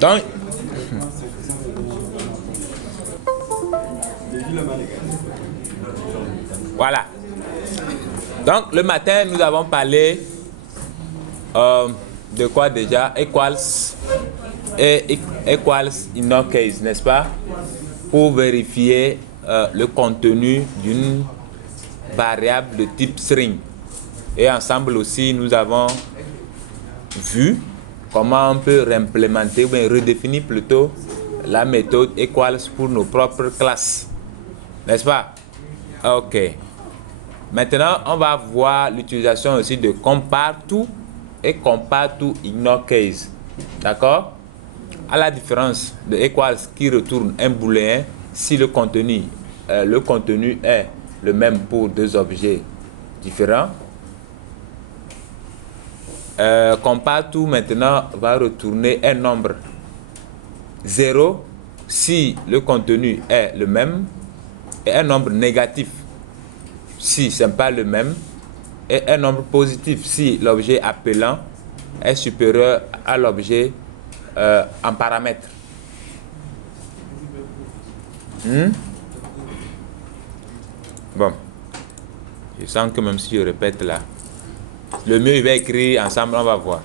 Donc, voilà. Donc, le matin, nous avons parlé de quoi déjà? Equals et equals in no case, n'est-ce pas? Pour vérifier le contenu d'une variable de type string. Et ensemble aussi, nous avons vu comment on peut réimplémenter, ou bien redéfinir plutôt, la méthode equals pour nos propres classes. N'est-ce pas? Ok. Maintenant, on va voir l'utilisation aussi de compare to et compare to ignore case. D'accord? À la différence de equals qui retourne un booléen si le contenu est le même pour deux objets différents. Compare to maintenant va retourner un nombre 0 si le contenu est le même et un nombre négatif si ce n'est pas le même et un nombre positif si l'objet appelant est supérieur à l'objet en paramètre. Bon, je sens que même si je répète là, le mieux il va écrire ensemble, on va voir.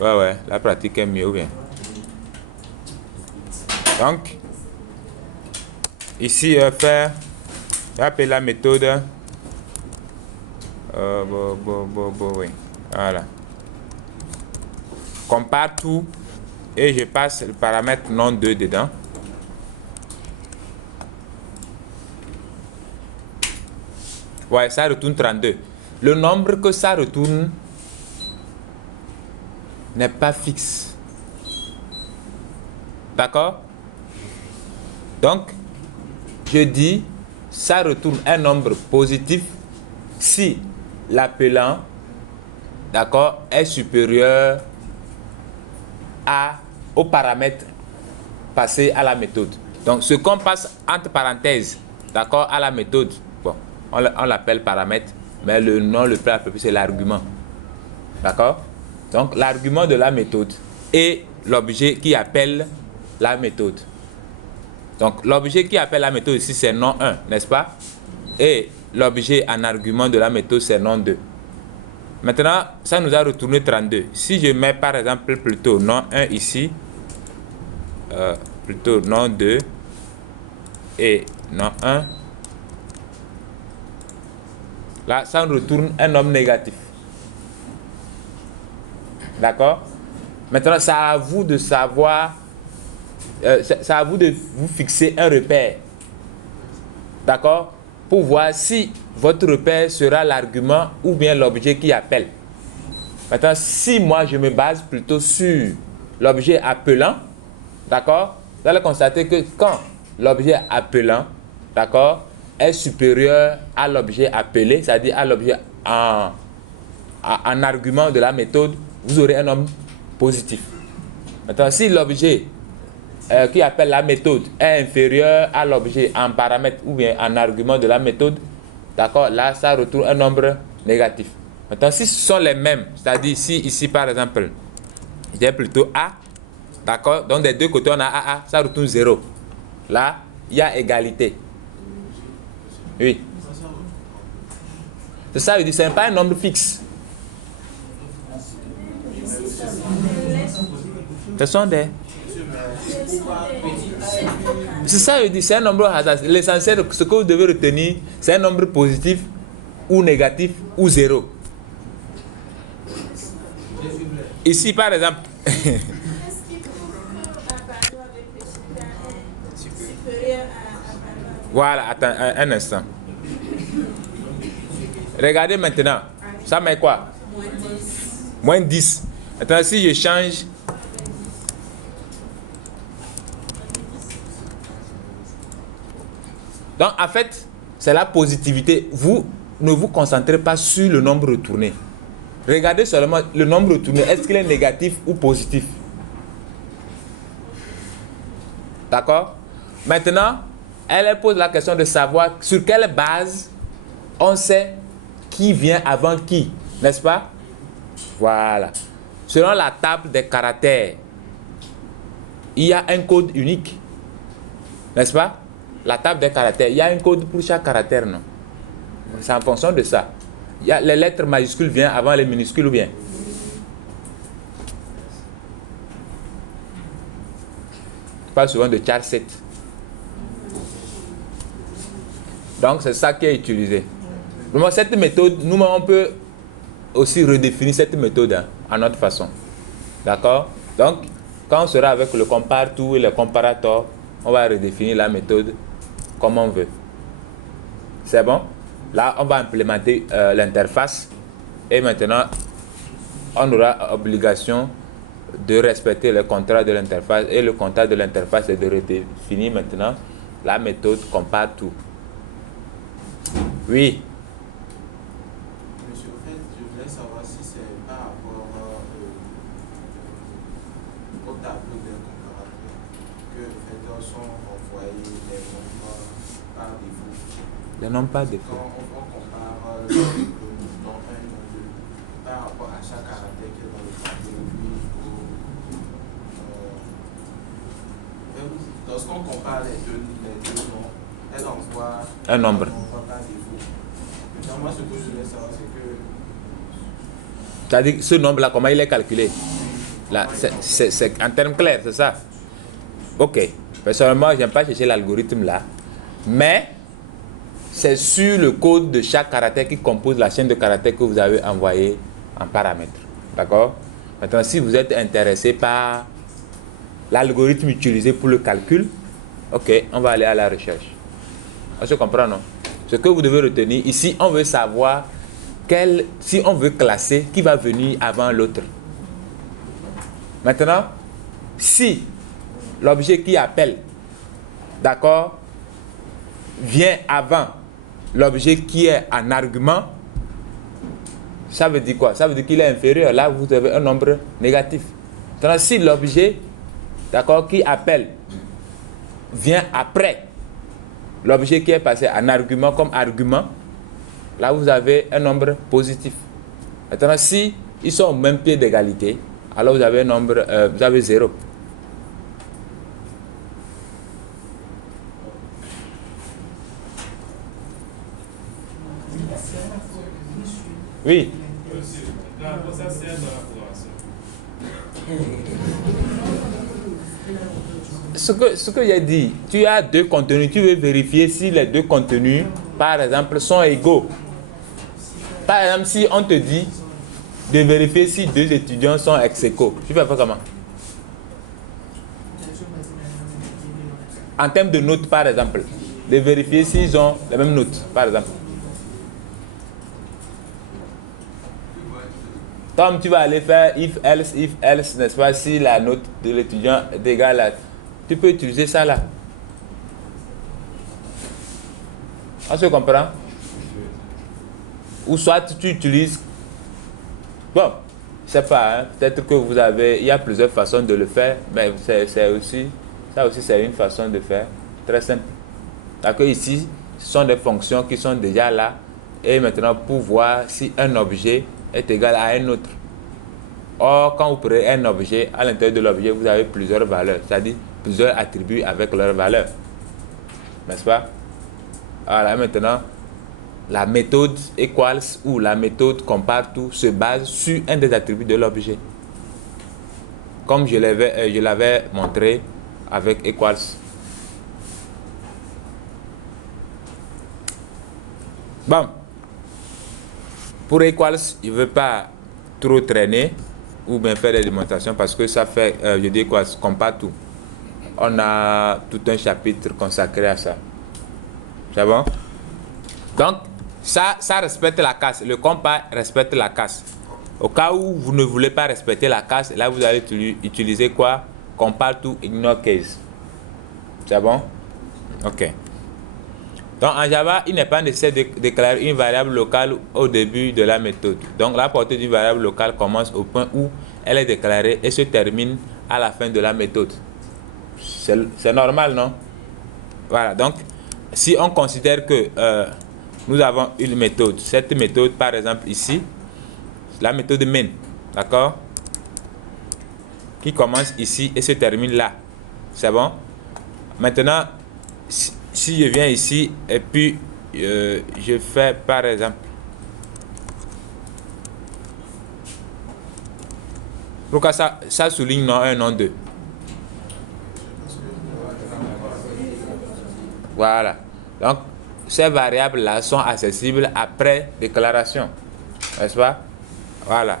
Ouais, la pratique est mieux, bien. Donc, ici, faire, appeler la méthode. Oui, voilà. Compare tout et je passe le paramètre non2 dedans. Ouais, ça retourne 32. Le nombre que ça retourne n'est pas fixe. D'accord? Donc, je dis, ça retourne un nombre positif si l'appelant, d'accord, est supérieur au paramètre passé à la méthode. Donc, ce qu'on passe entre parenthèses, d'accord, à la méthode, bon, on l'appelle paramètre, mais le nom le plus approprié, c'est l'argument. D'accord? Donc, l'argument de la méthode et l'objet qui appelle la méthode. Donc, l'objet qui appelle la méthode ici, c'est non 1, n'est-ce pas? Et l'objet en argument de la méthode, c'est non 2. Maintenant, ça nous a retourné 32. Si je mets par exemple plutôt non 1 ici, plutôt non 2 et non 1, là, ça nous retourne un nombre négatif. D'accord? Maintenant, c'est à vous de savoir, c'est à vous de vous fixer un repère. D'accord? Pour voir si votre repère sera l'argument ou bien l'objet qui appelle. Maintenant, si moi je me base plutôt sur l'objet appelant, d'accord, vous allez constater que quand l'objet appelant, d'accord, est supérieur à l'objet appelé, c'est-à-dire à l'objet en argument de la méthode, vous aurez un nombre positif. Maintenant, si l'objet qui appelle la méthode est inférieur à l'objet en paramètre ou bien en argument de la méthode, d'accord, là, ça retourne un nombre négatif. Maintenant, si ce sont les mêmes, c'est-à-dire si ici, par exemple, j'ai plutôt A, d'accord, donc des deux côtés, on a AA, ça retourne 0. Là, il y a égalité. Oui. C'est ça, je dis, ce n'est pas un nombre fixe. Ce sont des... C'est ça, je dis, c'est un nombre hasard. L'essentiel, ce que vous devez retenir, c'est un nombre positif ou négatif ou 0. Ici, par exemple... Voilà, attends un instant. Regardez maintenant. Ça met quoi? Moins 10. Maintenant, si je change... Donc, en fait, c'est la positivité. Vous ne vous concentrez pas sur le nombre retourné. Regardez seulement le nombre retourné. Est-ce qu'il est négatif ou positif? D'accord? Maintenant, elle pose la question de savoir sur quelle base on sait qui vient avant qui. N'est-ce pas? Voilà. Selon la table des caractères, il y a un code unique. N'est-ce pas? La table des caractères, il y a un code pour chaque caractère, non? C'est en fonction de ça. Il y a les lettres majuscules viennent avant les minuscules ou bien? Pas souvent de char 7. Donc c'est ça qui est utilisé. Donc, cette méthode, nous on peut aussi redéfinir cette méthode hein, à notre façon. D'accord? Donc quand on sera avec le compare tout et le comparator, on va redéfinir la méthode comme on veut. C'est bon? Là on va implémenter l'interface et maintenant on aura obligation de respecter le contrat de l'interface et le contrat de l'interface est de redéfinir maintenant la méthode compare tout. Oui. Monsieur, en fait, je voulais savoir si c'est par rapport au tableau des comparateurs que les facteurs sont envoyés les nombres par défaut. Les nombres par défaut. Quand on compare le nom 1 et nom 2 par rapport à chaque caractère qui est dans le tableau, lorsqu'on compare les deux noms, elle envoie un nombre. Par défaut. Moi, ce que je voulais savoir, c'est que... C'est-à-dire ce nombre-là, comment il est calculé? Là, c'est en termes clairs, c'est ça? Ok. Personnellement, je n'aime pas chercher l'algorithme là. Mais, c'est sur le code de chaque caractère qui compose la chaîne de caractères que vous avez envoyé en paramètres. D'accord? Maintenant, si vous êtes intéressé par l'algorithme utilisé pour le calcul, ok, on va aller à la recherche. On se comprend, non? Ce que vous devez retenir, ici, on veut savoir si on veut classer, qui va venir avant l'autre. Maintenant, si l'objet qui appelle, d'accord, vient avant l'objet qui est en argument, ça veut dire quoi? Ça veut dire qu'il est inférieur. Là, vous avez un nombre négatif. Maintenant, si l'objet, d'accord, qui appelle, vient après l'objet qui est passé en argument comme argument, là vous avez un nombre positif. Maintenant, si ils sont au même pied d'égalité, alors vous avez un nombre, vous avez 0. Oui. Ce que j'ai dit, tu as deux contenus, tu veux vérifier si les deux contenus, par exemple, sont égaux. Par exemple, si on te dit de vérifier si deux étudiants sont ex-aequo, tu fais pas comment? En termes de notes, par exemple, de vérifier s'ils ont les mêmes notes, par exemple. Comme tu vas aller faire if else, n'est-ce pas, si la note de l'étudiant est égale à... Tu peux utiliser ça là. On se comprend? Ou soit tu utilises... Bon, je sais pas, hein, peut-être que vous avez... Il y a plusieurs façons de le faire, mais c'est aussi... Ça aussi, c'est une façon de faire. Très simple. D'accord, ici, ce sont des fonctions qui sont déjà là. Et maintenant, pour voir si un objet est égal à un autre. Or, quand vous prenez un objet, à l'intérieur de l'objet, vous avez plusieurs valeurs. C'est-à-dire plusieurs attributs avec leurs valeurs. N'est-ce pas? Voilà, maintenant, la méthode equals ou la méthode compare tout se base sur un des attributs de l'objet. Comme je l'avais montré avec equals. Bon. Pour equals, je ne veux pas trop traîner ou bien faire des démonstrations parce que ça fait, je dis quoi, compare tout. On a tout un chapitre consacré à ça. C'est bon? Donc, ça respecte la casse. Le compare respecte la casse. Au cas où vous ne voulez pas respecter la casse, là vous allez utiliser quoi? Compare to ignore case. C'est bon? Ok. Donc en Java, il n'est pas nécessaire de déclarer une variable locale au début de la méthode. Donc la portée d'une variable locale commence au point où elle est déclarée et se termine à la fin de la méthode. C'est normal, non? Voilà, donc si on considère que nous avons une méthode, cette méthode par exemple ici, la méthode main, D'accord? Qui commence ici et se termine là. C'est bon? Maintenant, si je viens ici et puis je fais par exemple. Pourquoi ça souligne non 1, non 2? Voilà. Donc, ces variables-là sont accessibles après déclaration. N'est-ce pas? Voilà.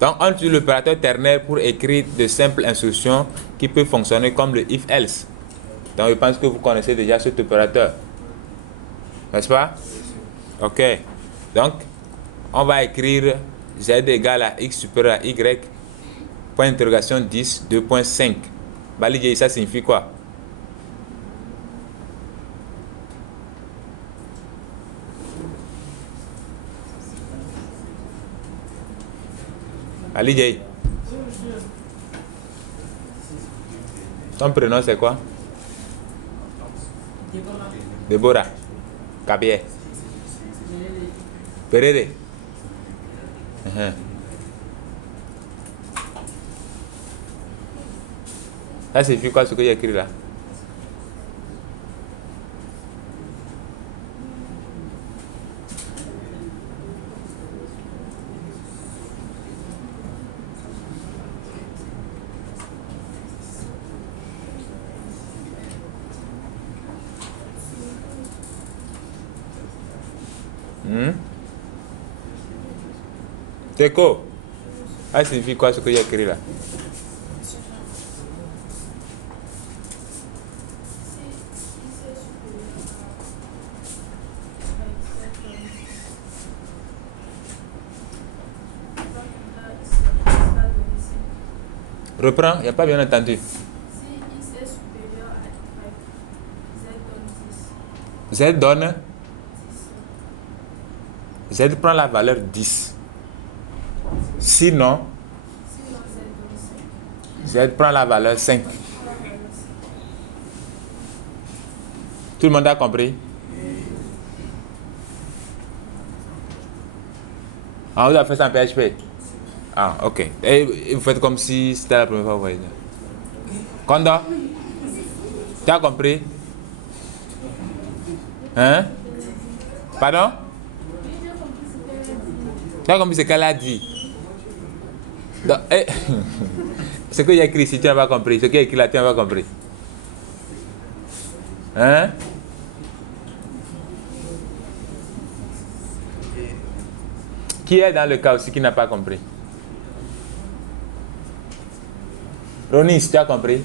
Donc, on utilise l'opérateur ternaire pour écrire de simples instructions qui peuvent fonctionner comme le if-else. Donc, je pense que vous connaissez déjà cet opérateur. N'est-ce pas? Ok. Donc, on va écrire z égale à x supérieur à y, point d'interrogation 10, 2.5. Baligé, ça signifie quoi? Baligé. Ton prénom c'est quoi? Déborah. Kabier. Perere. Ça signifie quoi ce que j'ai écrit là? Teco. Ça signifie quoi ce que j'ai écrit là? Reprends, il n'y a pas bien entendu. Si x est supérieur à y, z donne 10. Z donne. Z prend la valeur 10. Sinon, Sinon, z donne 5. Z prend la valeur 5. Tout le monde a compris? Ah, vous avez fait ça en PHP? Ah, ok. Et vous faites comme si c'était la première fois que vous voyez ça. Kondo? Tu as compris? Hein? Pardon? Tu as compris ce qu'elle a dit? Donc, ce que j'ai écrit ici, tu n'as pas compris. Ce qu'il y a écrit là, tu n'as pas compris. Hein? Qui est dans le cas aussi qui n'a pas compris? Ronis, tu as compris?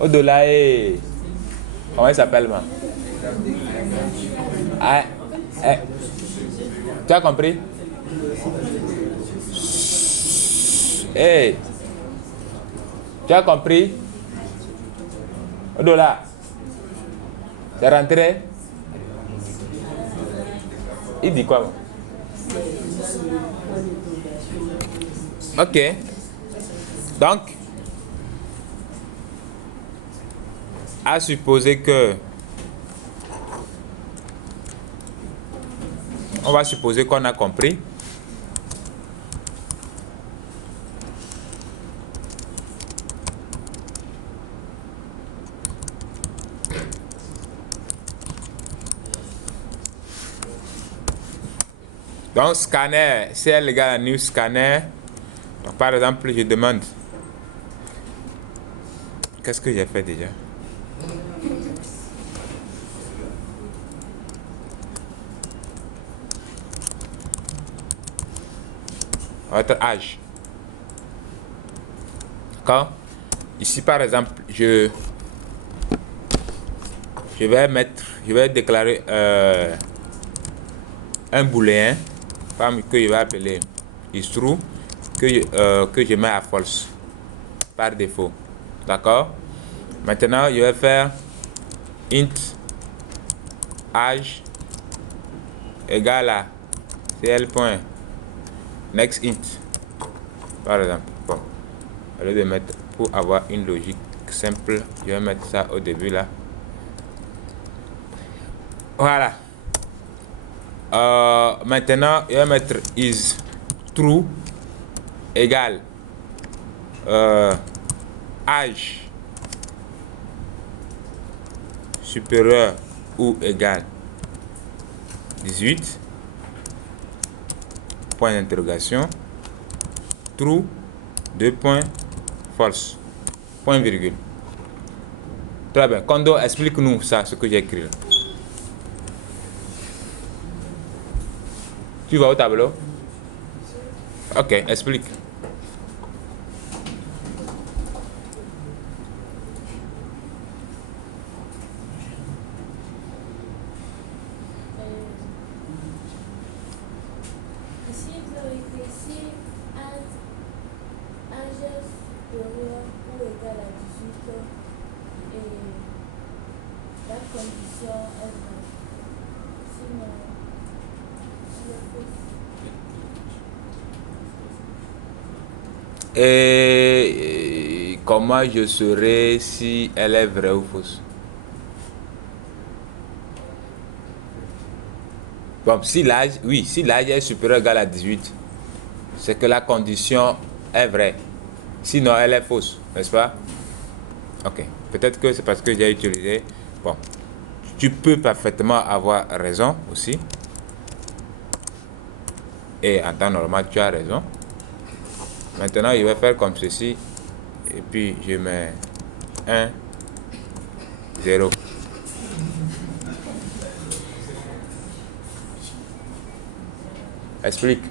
Au-delà, comment il s'appelle, moi? Ah, tu as compris? Hey, tu as compris? Au-delà, c'est rentré? Il dit quoi? Ok. Donc, à supposer que on va supposer qu'on a compris. Donc, scanner, CL égale à new scanner. Donc, par exemple, je demande. Qu'est-ce que j'ai fait déjà? Votre âge. D'accord? Ici, par exemple, je vais déclarer un booléen que je vais appeler is true que je mets à false par défaut. D'accord? Maintenant, je vais faire int âge égale à cl.next int par exemple. Bon, au lieu de mettre, pour avoir une logique simple, je vais mettre ça au début là. Voilà. Maintenant, il va mettre is true égale âge supérieur ou égal 18, point d'interrogation, true, 2 points, false, point virgule. Très bien. Kondo, explique-nous ça, ce que j'ai écrit là. Tu vas au tableau? Ok, explique. Ici, vous avez écrit ici, âge supérieur ou égal à 18 ans et la condition est vraie. Sinon, si le faux. Et comment je saurai si elle est vraie ou fausse? Bon, si l'âge, oui, si l'âge est supérieur ou égal à 18, c'est que la condition est vraie. Sinon, elle est fausse, n'est-ce pas? Ok. Peut-être que c'est parce que j'ai utilisé. Bon, tu peux parfaitement avoir raison aussi. Et en temps normal, tu as raison. Maintenant, je vais faire comme ceci. Et puis, je mets 1, 0. Explique.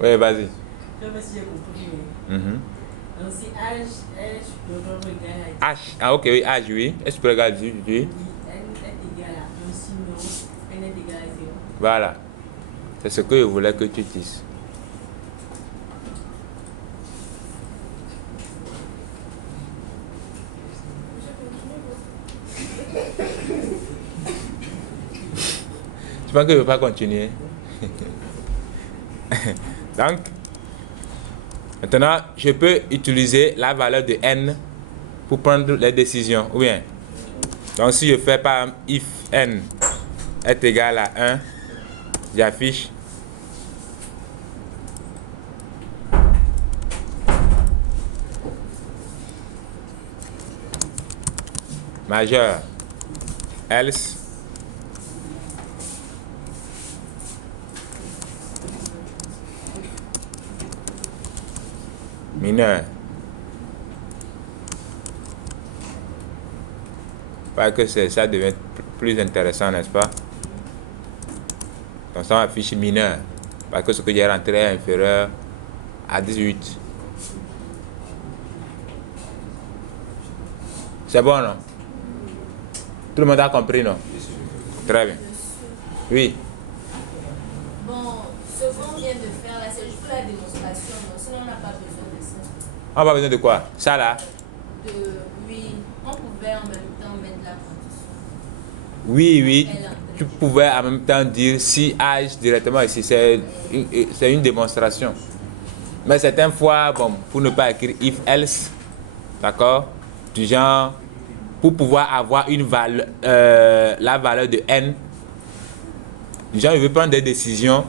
Oui, vas-y. Je sais pas si j'ai compris. Donc si âge est supérieur ou égal à 18. H. Ah, ok, oui, H, oui. Est supérieur ou égal à 18, oui. N est égal à 1, sinon N est égal à 0. Voilà. C'est ce que je voulais que tu dises. Tu penses que je ne veux pas continuer? Donc, maintenant, je peux utiliser la valeur de n pour prendre les décisions. Ou bien, donc si je fais par exemple, if n est égal à 1, j'affiche majeur, else mineur. Parce que ça devient plus intéressant, n'est-ce pas? Donc ça affiche mineur. Parce que ce que j'ai rentré est inférieur à 18. C'est bon, non? Tout le monde a compris, non? Très bien. Oui. Bon, ce qu'on vient de faire là, c'est juste pour la démonstration. Donc, sinon, on n'a pas besoin de ça. On n'a pas besoin de quoi? Ça là? Oui, on pouvait en même temps mettre la condition. Oui, oui. Elle a- Tu pouvais en même temps dire si âge directement ici. C'est une démonstration. Mais certaines fois, bon, pour ne pas écrire if else, d'accord? Du genre, pour pouvoir avoir une valeur, la valeur de n, du genre, je veux prendre des décisions,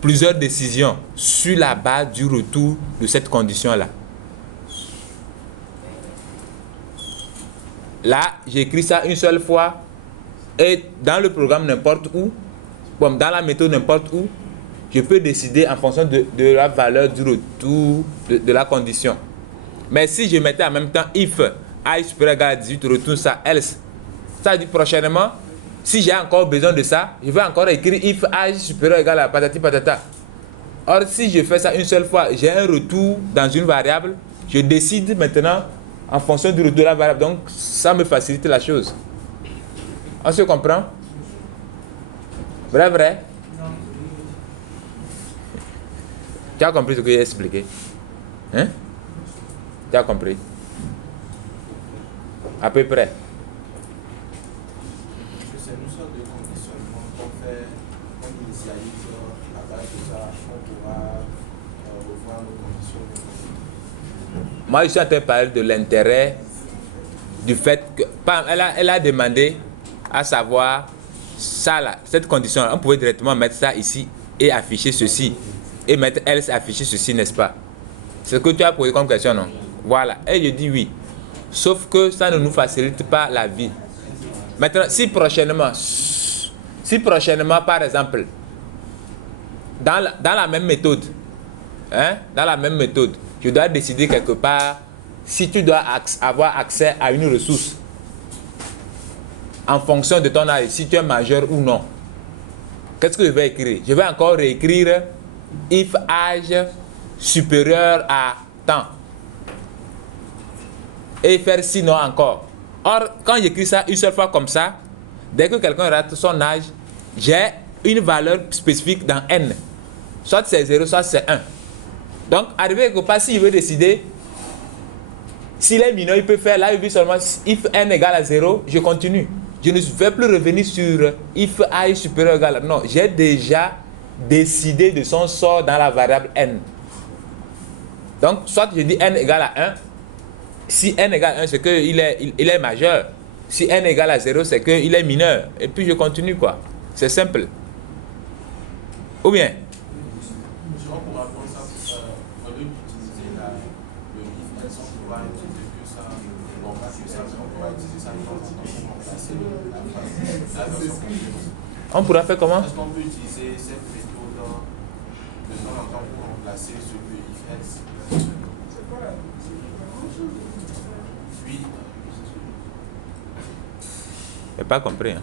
plusieurs décisions, sur la base du retour de cette condition-là. Là, j'écris ça une seule fois, et dans le programme n'importe où, bon, dans la méthode n'importe où, je peux décider en fonction de la valeur du retour de la condition. Mais si je mettais en même temps if i supérieur égal à 18 retourne ça else, ça dit prochainement, si j'ai encore besoin de ça, je vais encore écrire if i supérieur égal à patati patata. Or, si je fais ça une seule fois, j'ai un retour dans une variable, je décide maintenant en fonction du retour de la variable. Donc, ça me facilite la chose. On se comprend? Vrai, vrai? Tu as compris ce que j'ai expliqué? Hein? Tu as compris? À peu près. C'est une sorte de condition initialise, à base de ça, on pourra revoir nos conditions. Moi, je suis en train de parler de l'intérêt du fait que, elle a demandé à savoir ça là, cette condition là, on pouvait directement mettre ça ici et afficher ceci et mettre else afficher ceci, n'est-ce pas? C'est ce que tu as posé comme question, non? Voilà, et je dis oui, sauf que ça ne nous facilite pas la vie. Maintenant, si prochainement par exemple, dans la même méthode, dans la même méthode, je dois décider quelque part si tu dois avoir accès à une ressource en fonction de ton âge, si tu es majeur ou non. Qu'est-ce que je vais écrire? Je vais encore réécrire if âge supérieur à temps. Et faire sinon encore. Or, quand j'écris ça une seule fois comme ça, dès que quelqu'un rate son âge, j'ai une valeur spécifique dans n. Soit c'est 0, soit c'est 1. Donc, arrivé quelque part, s'il veut décider, s'il est mineur, il peut faire là, il veut seulement if n égale à 0, je continue. Je ne vais plus revenir sur if âge supérieur ou égal à... Non, j'ai déjà décidé de son sort dans la variable n. Donc, soit je dis n égale à 1. Si n égale à 1, c'est qu'il est majeur. Si n égale à 0, c'est qu'il est mineur. Et puis, je continue, quoi. C'est simple. Ou bien? On pourra prendre ça, au lieu d'utiliser le if else, on pourra utiliser que ça. Bon, pas que ça, mais on pourra utiliser ça pour remplacer la version complète. On pourra faire comment? Est-ce qu'on peut utiliser cette méthode de temps en temps pour remplacer ce que if else? Puis, Je n'ai pas compris. Hein.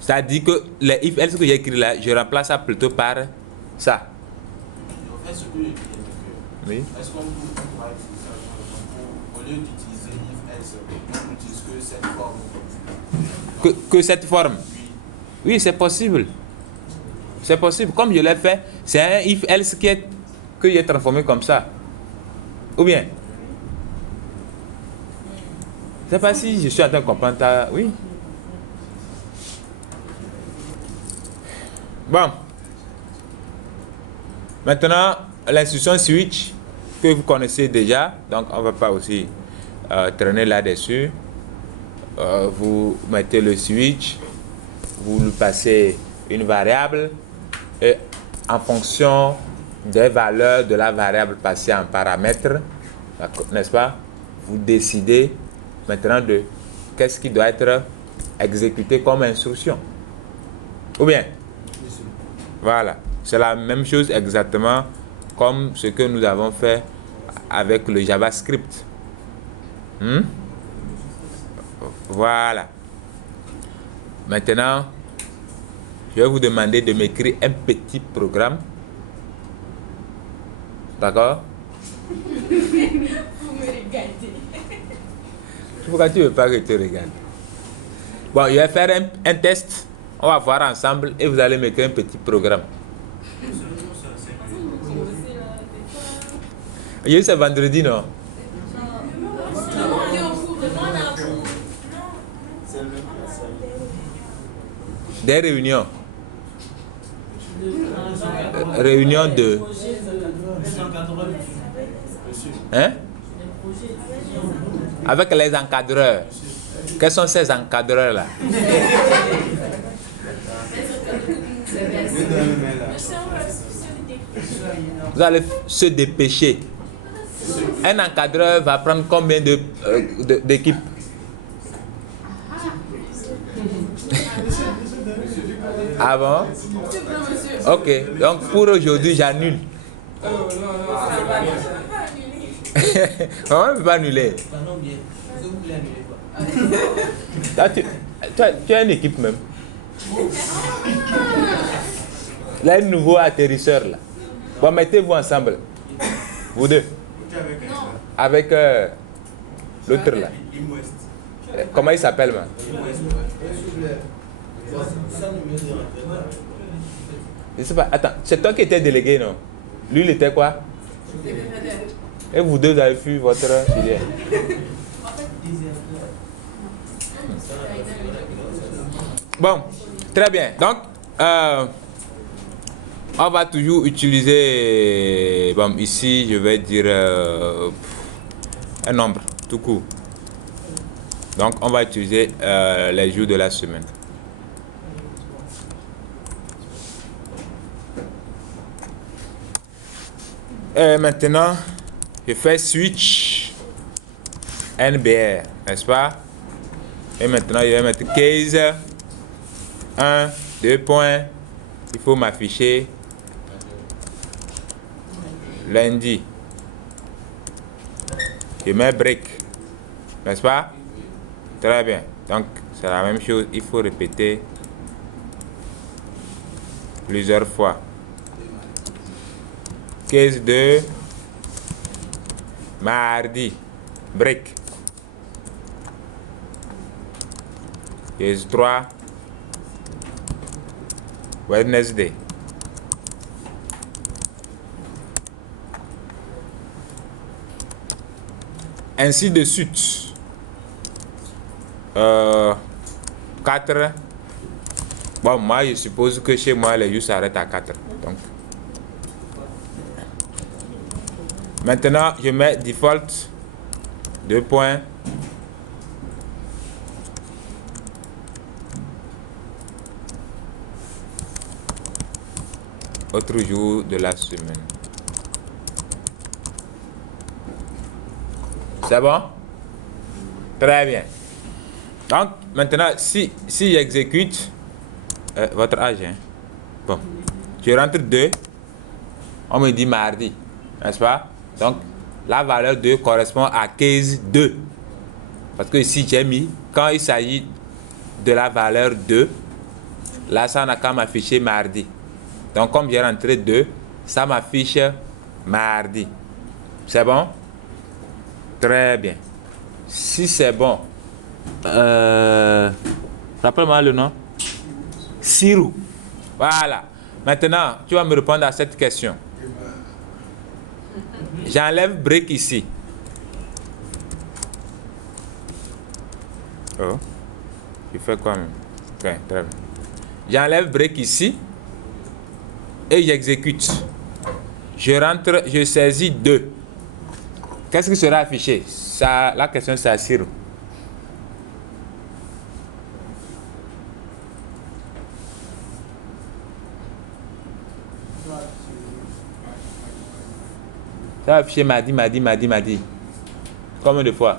Ça dit que les if else que j'ai écrit là, je remplace ça plutôt par ça. en fait, ce que je dis, c'est que Oui. est-ce qu'on pourra utiliser ça au lieu d'utiliser if else, on utilise que cette forme? Que cette forme? Oui, c'est possible. C'est possible. Comme je l'ai fait, c'est un if else que j'ai transformé comme ça. Ou bien? Je ne sais pas si je suis en train de comprendre ta... Oui. Bon. Maintenant, l'instruction switch que vous connaissez déjà. Donc, on ne va pas aussi traîner là-dessus. Vous mettez le switch. Vous lui passez une variable. Et en fonction des valeurs de la variable passée en paramètre, n'est-ce pas? Vous décidez maintenant de qu'est-ce qui doit être exécuté comme instruction. Ou bien? Voilà. C'est la même chose exactement comme ce que nous avons fait avec le JavaScript. Voilà. Maintenant, je vais vous demander de m'écrire un petit programme. D'accord? Vous me regardez. Pourquoi tu ne veux pas que je te regarde? Bon, je vais faire un test. On va voir ensemble et vous allez m'écrire un petit programme. Hier, c'est vendredi, non? Des réunions. Réunion de... Hein? Avec les encadreurs. Quels sont ces encadreurs-là? Vous allez se dépêcher. Un encadreur va prendre combien d'équipes? Ah bon? Ok, donc pour aujourd'hui, j'annule. On ne peut pas annuler. Tu as une équipe même. Là, un nouveau atterrisseur là. Bon, mettez-vous ensemble. Vous deux. Avec l'autre là. Comment il s'appelle, man? Je sais pas. Attends, c'est toi qui étais délégué, non? Lui, il était quoi? Et vous deux avez vu votre filière. Bon, très bien. Donc, On va toujours utiliser, bon, ici, je vais dire un nombre, tout court. Donc, on va utiliser les jours de la semaine. Et maintenant, je fais switch NBR, n'est-ce pas? Et maintenant, je vais mettre case 1, 2 points. Il faut m'afficher lundi. Je mets break, n'est-ce pas? Très bien. Donc, c'est la même chose. Il faut répéter plusieurs fois. Case 2, mardi, break. Case 3, Wednesday. Ainsi de suite. 4. Bon, moi, je suppose que chez moi, les jours s'arrêtent à 4. Donc. Maintenant, je mets default 2 points. Autre jour de la semaine. C'est bon? Très bien. Donc, maintenant, si j'exécute votre âge, hein? Bon, je rentre 2, on me dit mardi, n'est-ce pas? Donc, la valeur 2 correspond à case 2. Parce que ici, j'ai mis, quand il s'agit de la valeur 2, là, ça n'a qu'à m'afficher mardi. Donc, comme j'ai rentré 2, ça m'affiche mardi. C'est bon? Très bien. Si c'est bon, rappelle-moi le nom. Sirou. Voilà. Maintenant, tu vas me répondre à cette question. J'enlève break ici. Oh. Je fais quoi même? Okay, très bien. J'enlève break ici. Et j'exécute. Je rentre, je saisis 2. Qu'est-ce qui sera affiché? Ça, la question c'est à Sirou. Ça va afficher mardi. Combien de fois?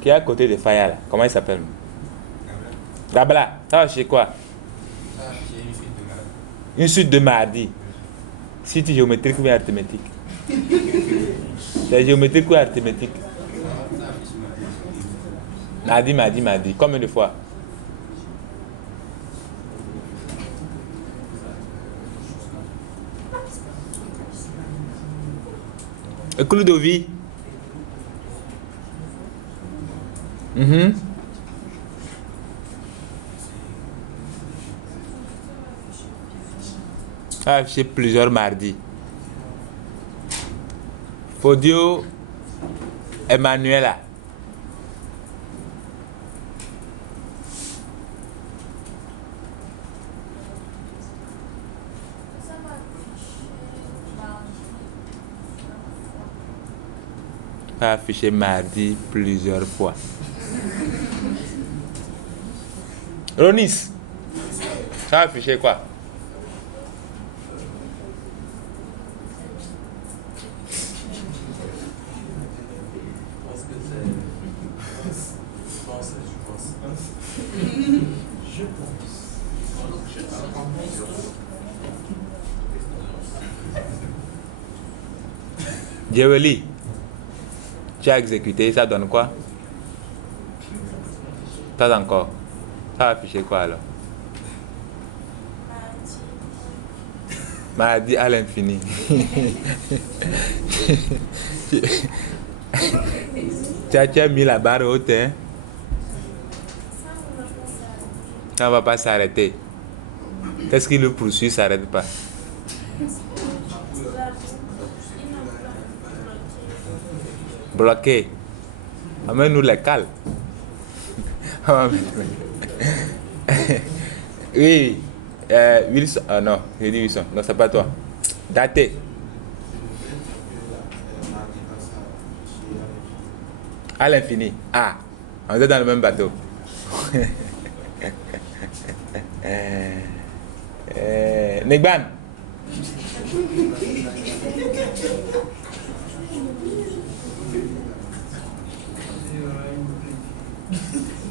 Qui est à côté de Faya là? Comment il s'appelle? Gabla. Ça va chez quoi? Une suite de mardi. Suite géométrique ou arithmétique? C'est géométrique ou arithmétique? Mardi. Combien de fois? Le clou de vie. J'ai plusieurs mardis. Fodio Emmanuela. Affiché mardi plusieurs fois. Ronis, ça a affiché quoi? Djeweli, tu as exécuté, ça donne quoi? Pas encore. Ça va afficher quoi alors? Maladie à l'infini. Tu as mis la barre haute, hein? Ça ne va pas s'arrêter. Qu'est-ce qui le poursuit, ça s'arrête pas? Bloqué. Amène-nous les cales. Oui. Wilson. Ah non, j'ai dit Wilson. Non, c'est pas toi. Daté. À l'infini. Ah, on est dans le même bateau. Negban.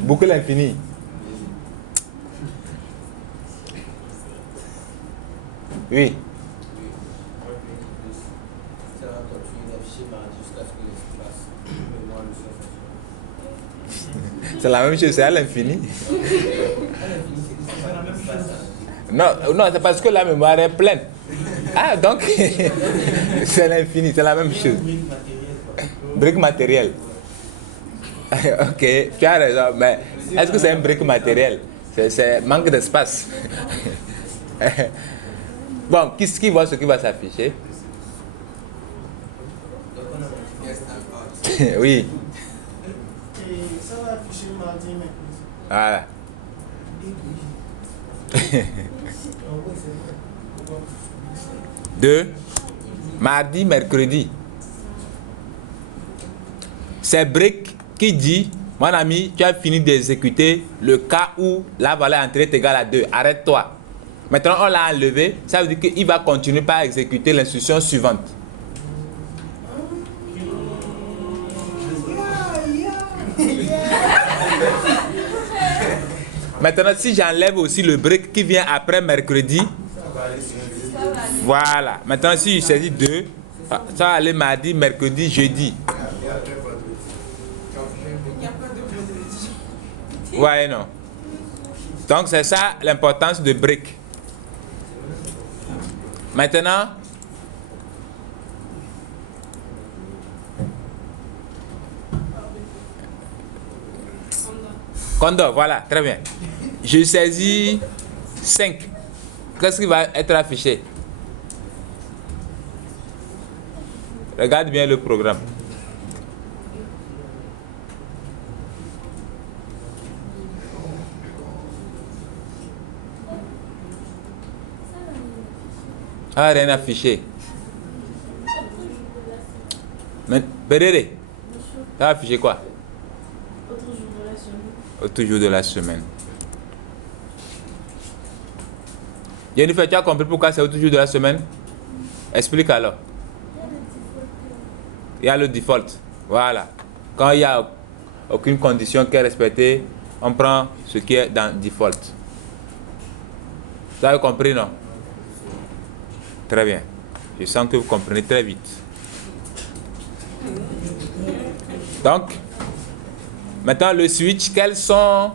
Boucle l'infini. Oui. C'est la même chose, c'est à l'infini. Non, non, c'est parce que la mémoire est pleine. Ah, donc, c'est l'infini, c'est la même chose. Brique matérielle. Ok, tu as raison, mais est-ce que c'est un brique matériel? C'est manque d'espace. Bon, qui voit ce qui va s'afficher? Oui. Et ça va afficher mardi, mercredi. Voilà. Deux, mardi, mercredi. C'est Brick qui dit, mon ami, tu as fini d'exécuter le cas où la valeur entrée est égale à 2. Arrête-toi. Maintenant, on l'a enlevé. Ça veut dire qu'il va continuer par exécuter l'instruction suivante. Maintenant, si j'enlève aussi le break qui vient après mercredi, voilà. Maintenant, si je saisis 2, ça va aller mardi, mercredi, jeudi. Ouais, non. Donc, c'est ça l'importance de break. Maintenant, Condor, voilà, très bien. Je saisis 5. Qu'est-ce qui va être affiché? Regarde bien le programme. Ah, rien affiché. Mais, Béréré, ça va afficher quoi? Autre jour de la semaine. Autre jour de la semaine. Jennifer, tu as compris pourquoi c'est autre jour de la semaine? Explique alors. Il y a le default. Voilà. Quand il n'y a aucune condition qui est respectée, on prend ce qui est dans default. Vous avez compris, non? Très bien. Je sens que vous comprenez très vite. Donc, maintenant le switch, quels sont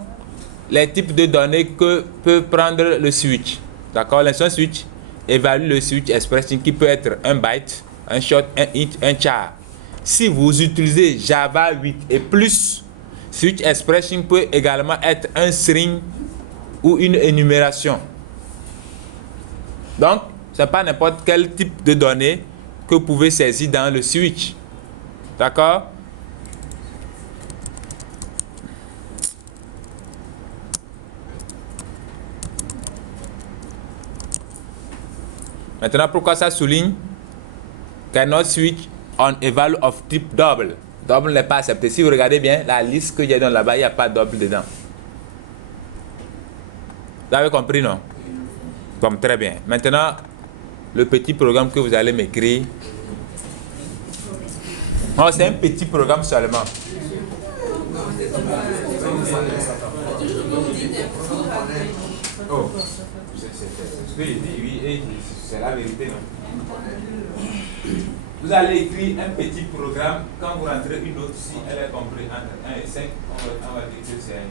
les types de données que peut prendre le switch? D'accord, l'instruction switch évalue le switch expression qui peut être un byte, un short, un int, un char. Si vous utilisez Java 8 et plus, switch expression peut également être un string ou une énumération. Donc, ce n'est pas n'importe quel type de données que vous pouvez saisir dans le switch. D'accord? Maintenant, pourquoi ça souligne? Cannot switch on a value of type double. Double n'est pas accepté. Si vous regardez bien, la liste que j'ai dans là-bas, il n'y a pas de double dedans. Vous avez compris, non? Comme très bien. Maintenant, le petit programme que vous allez m'écrire. Non, c'est un petit programme seulement. Oh. Oui, c'est la vérité, non? Vous allez écrire un petit programme. Quand vous rentrez une note, si elle est comprise entre 1 et 5, on va dire que c'est